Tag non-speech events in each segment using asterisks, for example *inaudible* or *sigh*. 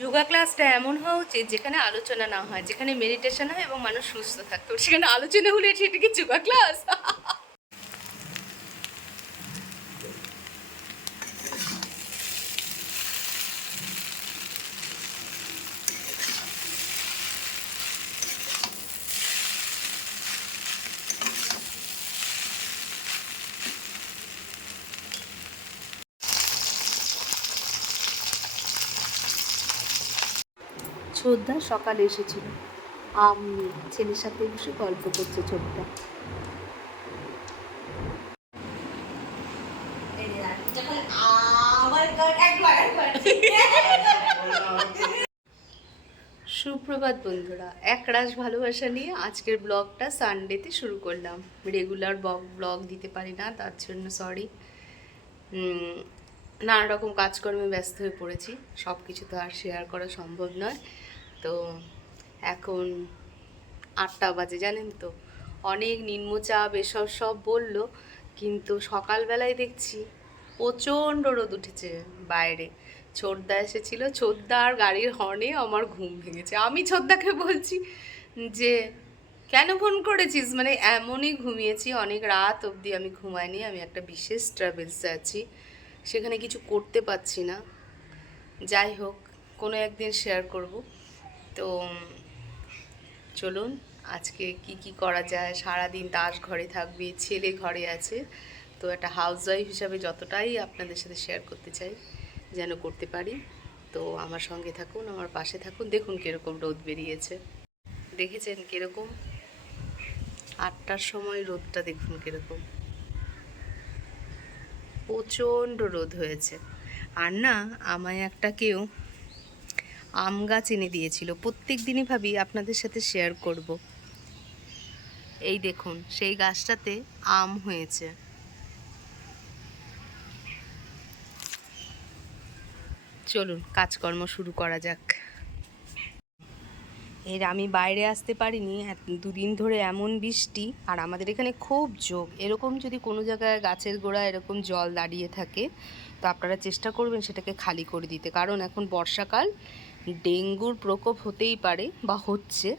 যোগা ক্লাসটা এমন হওয়া উচিত যেখানে আলোচনা না হয়, যেখানে মেডিটেশন হয় এবং মানুষ সুস্থ থাকতো সেখানে আলোচনা হলে সেটা কি যোগা ক্লাস *laughs* ছোদ্দা সকালে এসেছিল। আম ছেলের সাথে বসে গল্প করছে ছোটটা। সুপ্রভাত বন্ধুরা একরাশ ভালোবাসা নিয়ে আজকের ব্লগটা সানডেতে শুরু করলাম। রেগুলার ব্লগ দিতে পারি না, তার জন্য সরি নানা রকম কাজকর্মে ব্যস্ত হয়ে পড়েছি। সব কিছু তো আর শেয়ার করা সম্ভব নয়। তো এখন আটটা বাজে, জানেন তো। অনেক নিম্নচাপ, এসব সব বলল, কিন্তু সকালবেলায় দেখছি প্রচণ্ড রোদ উঠেছে বাইরে। ছোটদা এসেছিল ছোটদা আর গাড়ির হর্নে আমার ঘুম ভেঙেছে। আমি ছোটদাকে বলছি যে, কেন ফোন করেছিস? মানে এমনই ঘুমিয়েছি, অনেক রাত অবধি আমি ঘুমাইনি, আমি একটা বিশেষ ট্রাভেলসে আছি, সেখানে কিছু করতে পারছি না। যাই হোক, কোনো একদিন শেয়ার করব। তো চলুন আজকে কি কি করা যায়? সারাদিন দাস ঘরে থাকবে, ছেলে ঘরে আছে। তো একটা হাউস ওয়াইফ হিসাবে যতটাই আপনাদের সাথে শেয়ার করতে চাই, যেন করতে পারি। তো আমার সঙ্গে থাকুন, আমার পাশে থাকুন, দেখুন কীরকম রোদ বেরিয়েছে। দেখেছেন কীরকম? আটটার সময় রোদটা দেখুন কীরকম। প্রচণ্ড রোদ হয়েছে। আর না, আমায় একটা কেউ আম গাছ এনে দিয়েছিল। প্রত্যেক দিনই ভাবি আপনাদের সাথে শেয়ার করব। এই দেখুন, সেই গাছটাতে আম হয়েছে। চলুন, কাজকর্ম শুরু করা যাক। এর আমি বাইরে আসতে পারিনি দুদিন ধরে এমন বৃষ্টি, আর আমাদের এখানে খুব যোগ এরকম যদি কোনো জায়গায় গাছের গোড়া এরকম জল দাঁড়িয়ে থাকে, তো আপনারা চেষ্টা করবেন সেটাকে খালি করে দিতে। কারণ এখন বর্ষাকাল ডেঙ্গুর প্রকোপ হতেই পারে বা হচ্ছে,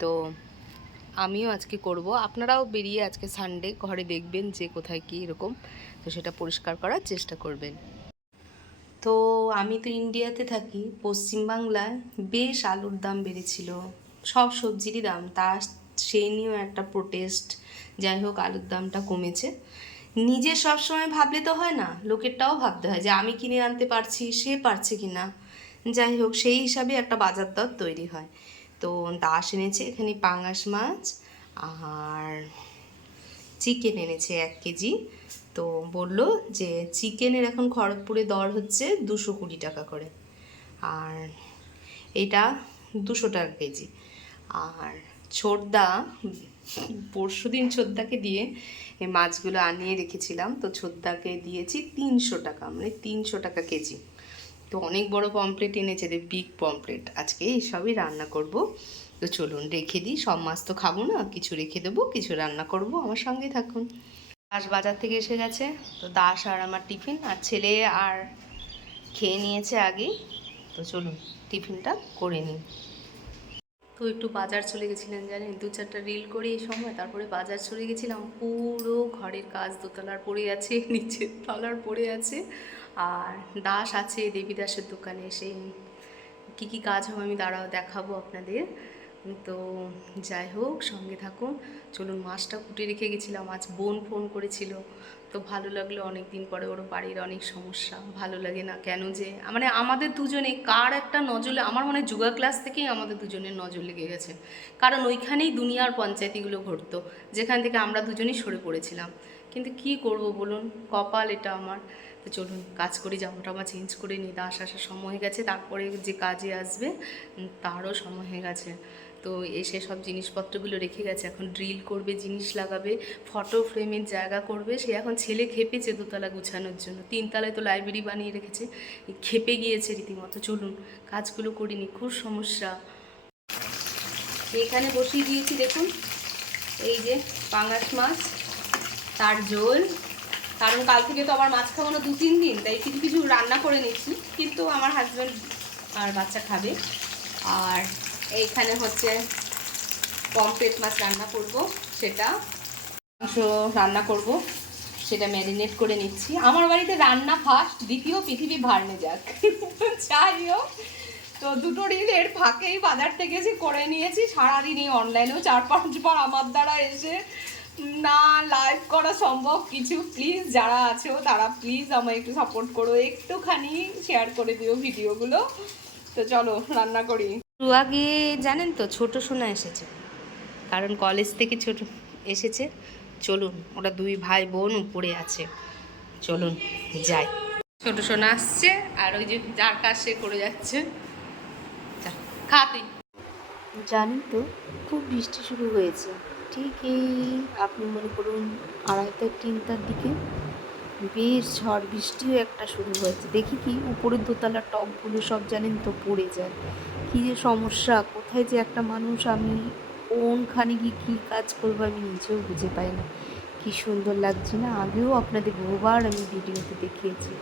তো আমিও আজকে করব। আপনারাও বেরিয়ে আজকে সানডে ঘরে দেখবেন যে কোথায় কী এরকম, তো সেটা পরিষ্কার করার চেষ্টা করবেন। তো আমি তো ইন্ডিয়াতে থাকি, পশ্চিমবাংলায় বেশ আলুর দাম বেড়েছিল, সব সবজিরই দাম। তা সেই নিয়েও একটা প্রোটেস্ট যাই হোক আলুর দামটা কমেছে। নিজে সব সময় ভাবলে তো হয় না, লোকেরটাও ভাবতে হয় যে আমি কিনে আনতে পারছি, সে পারছে কি না যাই হোক, সেই হিসাবে একটা বাজার দর তৈরি হয়। তো দাস এনেছে এখানে পাঙাশ মাছ আর চিকেন এনেছে এক কেজি। তো বলল যে চিকেনের এখন খড়গপুরে দর হচ্ছে দুশো কুড়ি টাকা করে। আর এটা দুশো টাকা কেজি। আর ছোটদা, পরশু দিন ছোটদাকে দিয়ে এই মাছগুলো আনিয়ে রেখেছিলাম। তো ছোটদাকে দিয়েছি তিনশো টাকা মানে তিনশো টাকা কেজি। তো অনেক বড় পমপ্লেট এনেছে রে বিগ পমপ্লেট আজকে এইসবই রান্না করব। তো চলুন রেখে দিই। সব মাছ তো খাব না, কিছু রেখে দেবো, কিছু রান্না করব। আমার সঙ্গে থাকুন। দাস বাজার থেকে এসে গেছে। তো দাস আর আমার টিফিন আর ছেলে আর খেয়ে নিয়েছে আগে। তো চলুন টিফিনটা করে নিই। তো একটু বাজার চলে গেছিলেন জানেন? দু চারটা রিল করে এই সময়, তারপরে বাজার চলে গেছিলাম। পুরো ঘরের কাজ দোতলার পড়ে আছে, নিচের তলার পড়ে আছে। আর দাস আছে দেবী দাসের দোকানে সেই কী কী কাজ হবে আমি দাঁড়াও দেখাবো আপনাদের। তো যাই হোক, সঙ্গে থাকুন। চলুন, মাছটা কুটে রেখে গেছিলাম, আজ বোন ফোন করেছিল। তো ভালো লাগল অনেক দিন পরে ওর বাড়ির অনেক সমস্যা, ভালো লাগে না কেন যে মানে আমাদের দুজনে, কার একটা নজরে, আমার মনে হয় যোগা ক্লাস থেকেই আমাদের দুজনের নজর লেগে গেছে। কারণ ওইখানেই দুনিয়ার পঞ্চায়েতিগুলো ঘটতো, যেখান থেকে আমরা দুজনেই সরে পড়েছিলাম। কিন্তু কি করব বলুন? কপাল এটা আমার। তো চলুন, কাজ করি জামা আমার চেঞ্জ করে নিই। দাস আসার সময় হয়ে গেছে, তারপরে যে কাজে আসবে তারও সময় হয়ে গেছে। তো এসে সব জিনিসপত্রগুলো রেখে গেছে। এখন ড্রিল করবে, জিনিস লাগাবে ফটো ফ্রেমের জায়গা করবে। সে এখন ছেলে খেপেছে দোতলা গুছানোর জন্য। তিনতলায় তো লাইব্রেরি বানিয়ে রেখেছে। খেপে গিয়েছে রীতিমতো। চলুন, কাজগুলো করিনি খুব সমস্যা। এখানে বসিয়ে দিয়েছি, দেখুন। এই যে পাঙাশ মাছ। তার ঝোল। কারণ কাল থেকে তো আমার মাছ খাওয়ানো দু, তিন দিন, তাই কিছু কিছু রান্না করে নিচ্ছি। কিন্তু আমার হাজব্যান্ড আর বাচ্চা খাবে। আর এইখানে হচ্ছে পমফ্রেট মাছ রান্না করব, সেটা মাংস রান্না করব, সেটা ম্যারিনেট করে নিচ্ছি। আমার বাড়িতে রান্না ফার্স্ট দ্বিতীয় পৃথিবী ভার্নে যাক। *laughs* যাই হোক, তো দুটো রিল এর ফাঁকেই বাজার থেকে করে নিয়েছি। সারাদিনই অনলাইনেও চার, পাঁচবার আমার দ্বারা এসে না লাইভ করা সম্ভব কিছু। প্লিজ যারা আছো তারা প্লিজ আমায় একটু সাপোর্ট করো। একটুখানি শেয়ার করে দিও ভিডিওগুলো। তো চলো রান্না করি। আগে জানেন তো ছোট সোনা এসেছে। কারণ কলেজ থেকে ছোট এসেছে। চলুন ওরা দুই ভাই বোন উপরে আছে। চলুন যাই। ছোট সোনা আসছে আর ওই যে যার কাজ সে করে যাচ্ছে। যা, খা তুই। জানেন তো খুব বৃষ্টি শুরু হয়েছে। ঠিক এই আপনি মনে করুন আড়াইটা তিনটার দিকে বেশ ঝড় বৃষ্টিও একটা শুরু হয়েছে। দেখি কি, উপরের দোতলা টপগুলো সব জানেন তো পড়ে যায়। কী যে সমস্যা, কোথায় যে একটা মানুষ আমি কোনখানে গিয়ে কী কাজ করব আমি নিজেও বুঝে পাই না। কী সুন্দর লাগছে না? আগেও আপনাদের বহুবার আমি ভিডিওতে দেখিয়েছি।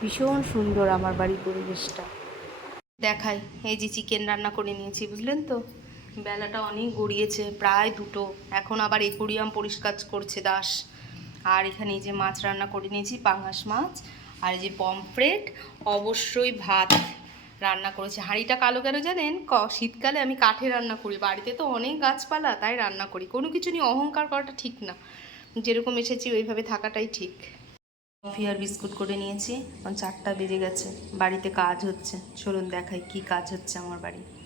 ভীষণ সুন্দর আমার বাড়ির পরিবেশটা। দেখাই, এই যে চিকেন রান্না করে নিয়েছি, বুঝলেন তো? বেলাটা অনেক গড়িয়েছে, প্রায় দুটো। এখন আবার একুরিয়াম পরিষ্কার করছে দাস। আর এখানে যে মাছ রান্না করে নিয়েছি, পাঙাশ মাছ আর এই যে পমফ্রেট, অবশ্যই ভাত রান্না করেছি। হাঁড়িটা কালো কেন জানেন? ক, শীতকালে আমি কাঠে রান্না করি। বাড়িতে তো অনেক গাছপালা, তাই রান্না করি। কোনো কিছু নিয়ে অহংকার করাটা ঠিক না। যেরকম এসেছি, ওইভাবে থাকাটাই ঠিক। কফি আর বিস্কুট করে নিয়েছি। এখন চারটা বেজে গেছে। বাড়িতে কাজ হচ্ছে। চলুন দেখাই কি কাজ হচ্ছে আমার বাড়ি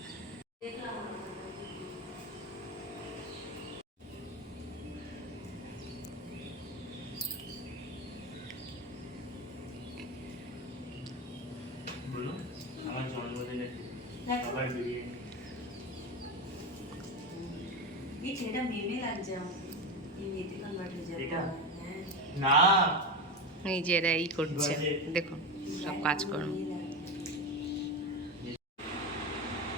বলুন আমার জন্মদিনে আবার বিরিয়ানি এটা মেমে লাগছে আমাকে মেয়েতে কনভার্ট হয়ে যাবে। এটা? হ্যাঁ। না। এই যে এরা এই করছে। দেখুন সব কাজকর্ম।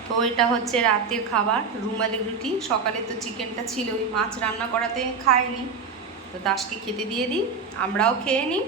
তো এটা হচ্ছে রাতের খাবার রুমালি রুটি। সকালে তো চিকেনটা ছিল ওই মাছ রান্না করাতে খায়নি তো দাসকে খেতে দিয়ে দিই। আমরাও খেয়ে নিই।